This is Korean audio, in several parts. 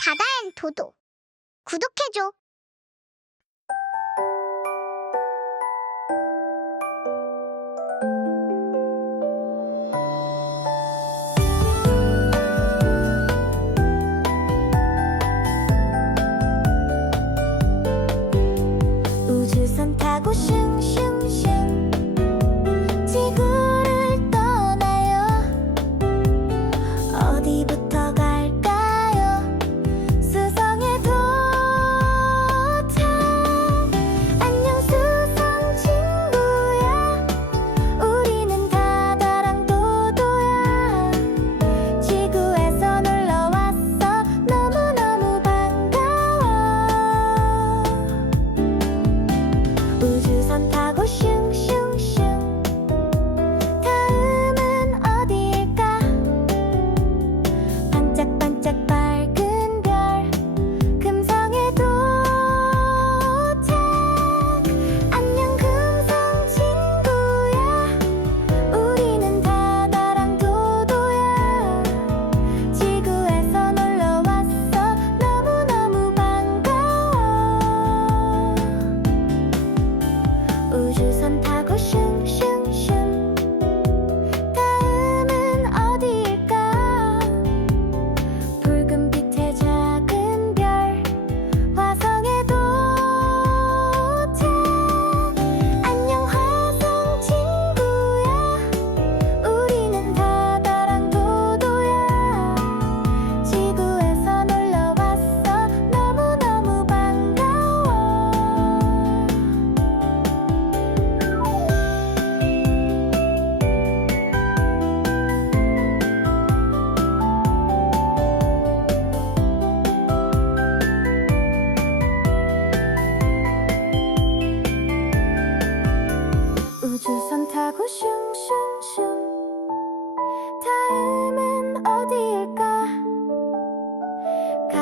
바다엔 도도. 구독해줘.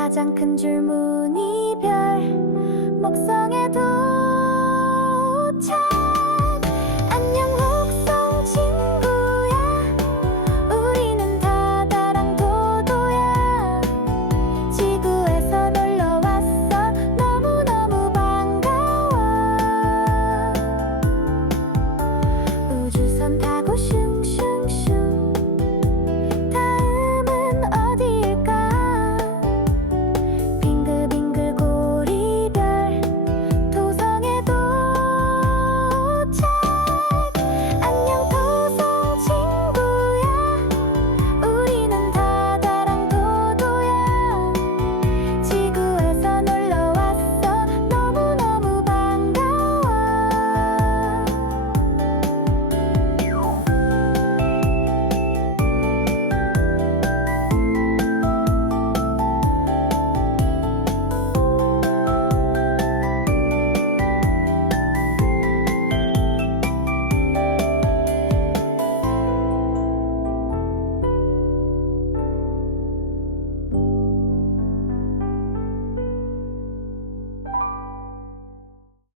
가장 큰 줄무늬 별 목성에도